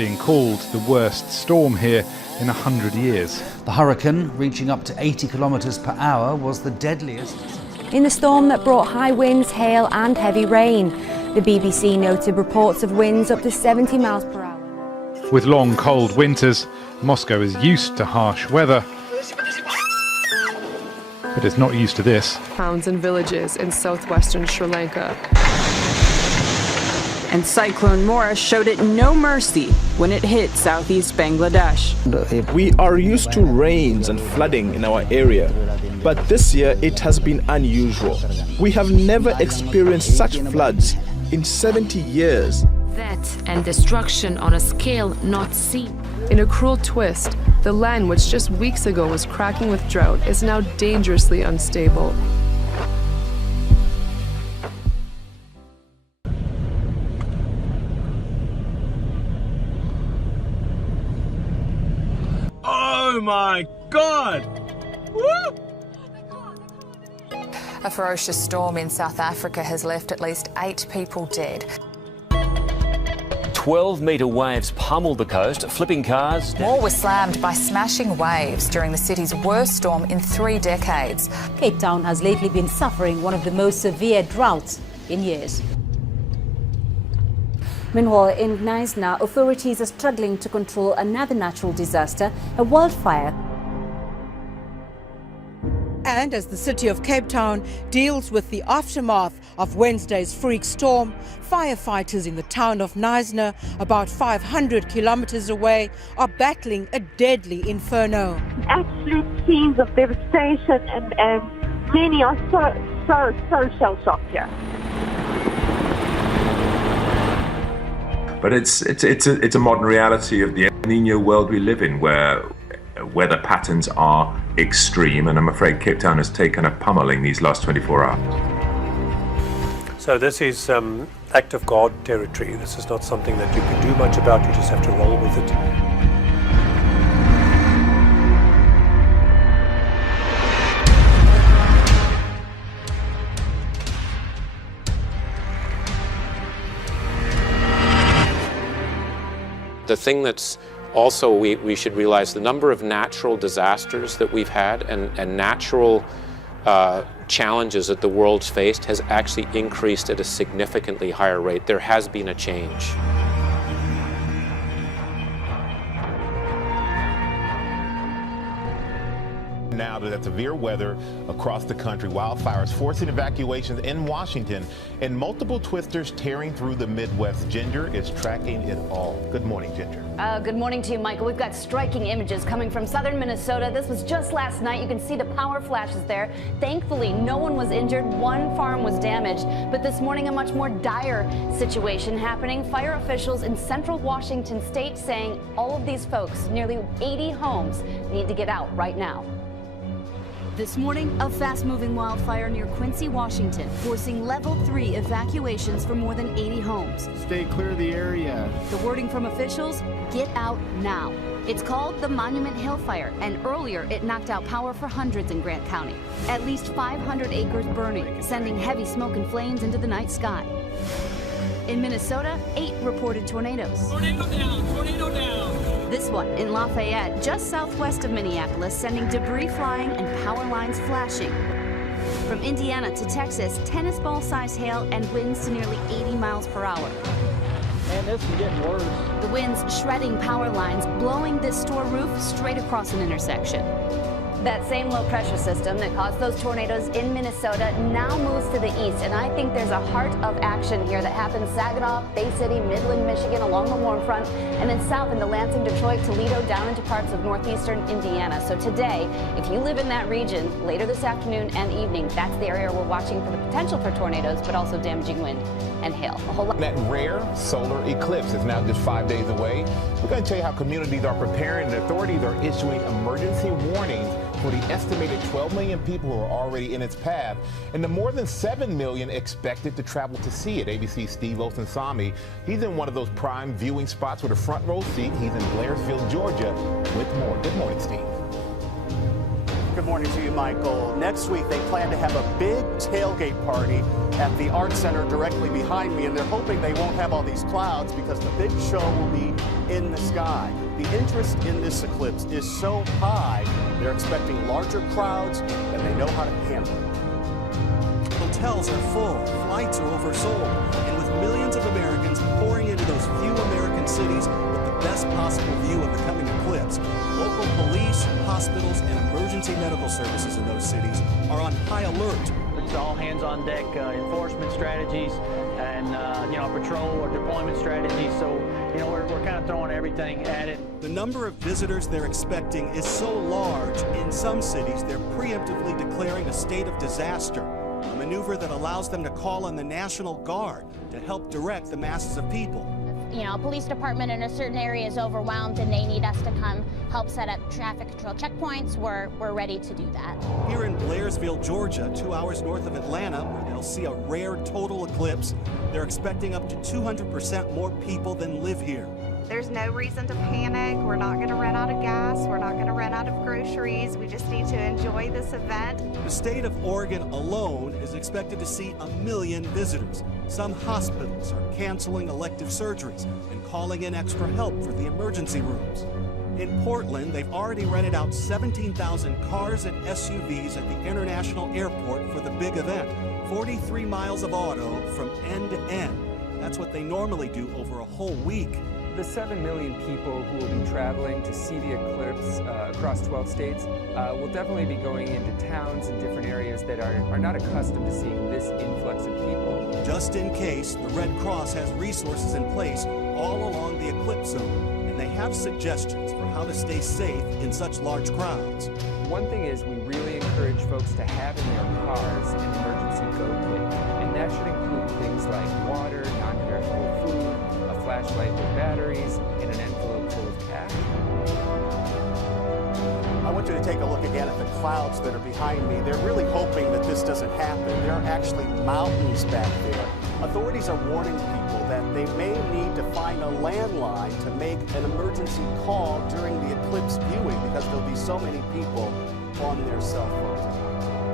being called the worst storm here in 100 years. The hurricane, reaching up to 80 kilometres per hour, was the deadliest. In the storm that brought high winds, hail and heavy rain. The BBC noted reports of winds up to 70 miles per hour. With long, cold winters, Moscow is used to harsh weather, but it's not used to this. Towns and villages in southwestern Sri Lanka. And Cyclone Mora showed it no mercy when it hit southeast Bangladesh. We are used to rains and flooding in our area, but this year it has been unusual. We have never experienced such floods in 70 years. Death and destruction on a scale not seen. In a cruel twist, the land which just weeks ago was cracking with drought is now dangerously unstable. Oh my God! Woo! A ferocious storm in South Africa has left at least 8 people dead. 12-metre waves pummeled the coast, flipping cars. More were slammed by smashing waves during the city's worst storm in 3 decades. Cape Town has lately been suffering one of the most severe droughts in years. Meanwhile, in Knysna, authorities are struggling to control another natural disaster, a wildfire. And as the city of Cape Town deals with the aftermath of Wednesday's freak storm, firefighters in the town of Knysna, about 500 kilometers away, are battling a deadly inferno. Absolute scenes of devastation, and many are so shell-shocked here. But it's a modern reality of the El Niño world we live in, where weather patterns are extreme, and I'm afraid Cape Town has taken a pummeling these last 24 hours. So this is act of God territory. This is not something that you can do much about, you just have to roll with it. The thing that's also we should realize, the number of natural disasters that we've had and natural challenges that the world's faced has actually increased at a significantly higher rate. There has been a change. Now to that severe weather across the country, wildfires forcing evacuations in Washington, and multiple twisters tearing through the Midwest. Ginger is tracking it all. Good morning, Ginger. Good morning to you, Michael. We've got striking images coming from southern Minnesota. This was just last night. You can see the power flashes there. Thankfully, no one was injured. One farm was damaged. But this morning, a much more dire situation happening. Fire officials in central Washington state saying all of these folks, nearly 80 homes, need to get out right now. This morning, a fast-moving wildfire near Quincy, Washington, forcing level 3 evacuations for more than 80 homes. Stay clear of the area. The wording from officials, get out now. It's called the Monument Hill Fire, and earlier it knocked out power for hundreds in Grant County. At least 500 acres burning, sending heavy smoke and flames into the night sky. In Minnesota, 8 reported tornadoes. Tornado down, tornado down. This one in Lafayette, just southwest of Minneapolis, sending debris flying and power lines flashing. From Indiana to Texas, tennis ball-sized hail and winds to nearly 80 miles per hour. Man, this is getting worse. The winds shredding power lines, blowing this store roof straight across an intersection. That same low-pressure system that caused those tornadoes in Minnesota now moves to the east, and I think there's a heart of action here that happens Saginaw, Bay City, Midland, Michigan, along the warm front, and then south into Lansing, Detroit, Toledo, down into parts of northeastern Indiana. So today, if you live in that region, later this afternoon and evening, that's the area we're watching for the potential for tornadoes, but also damaging wind and hail. A whole lot. That rare solar eclipse is now just 5 days away. We're going to tell you how communities are preparing and authorities are issuing emergency warnings for the estimated 12 million people who are already in its path, and the more than 7 million expected to travel to see it. ABC's Steve Osensami, he's in one of those prime viewing spots with a front row seat. He's in Blairsville, Georgia, with more. Good morning, Steve. Good morning to you, Michael. Next week, they plan to have a big tailgate party at the Art Center directly behind me, and they're hoping they won't have all these clouds because the big show will be in the sky. The interest in this eclipse is so high, they're expecting larger crowds than they know how to handle. Hotels are full, flights are oversold, and with millions of Americans pouring into those few American cities with the best possible view of the coming eclipse, local police, hospitals, and emergency medical services in those cities are on high alert. It's all hands on deck enforcement strategies and patrol or deployment strategies. So we're kind of throwing everything at it. The number of visitors they're expecting is so large, in some cities they're preemptively declaring a state of disaster, a maneuver that allows them to call on the National Guard to help direct the masses of people. A police department in a certain area is overwhelmed and they need us to come help set up traffic control checkpoints. We're ready to do that. Here in Blairsville, Georgia, 2 hours north of Atlanta, where they'll see a rare total eclipse, they're expecting up to 200% more people than live here. There's no reason to panic. We're not going to run out of gas. We're not going to run out of groceries. We just need to enjoy this event. The state of Oregon alone is expected to see 1 million visitors. Some hospitals are canceling elective surgeries and calling in extra help for the emergency rooms. In Portland, they've already rented out 17,000 cars and SUVs at the International Airport for the big event. 43 miles of auto from end to end. That's what they normally do over a whole week. The 7 million people who will be traveling to see the eclipse across 12 states will definitely be going into towns and different areas that are not accustomed to seeing this influx of people. Just in case, the Red Cross has resources in place all along the eclipse zone, and they have suggestions for how to stay safe in such large crowds. One thing is we really encourage folks to have in their cars an emergency go kit, and that should include things like water, non-perishable food, a flashlight with batteries, and an envelope full of cash. I want you to take a look again at the clouds that are behind me. They're really hoping that this doesn't happen. There are actually mountains back there. Authorities are warning people that they may need to find a landline to make an emergency call during the eclipse viewing because there'll be so many people on their cell phones.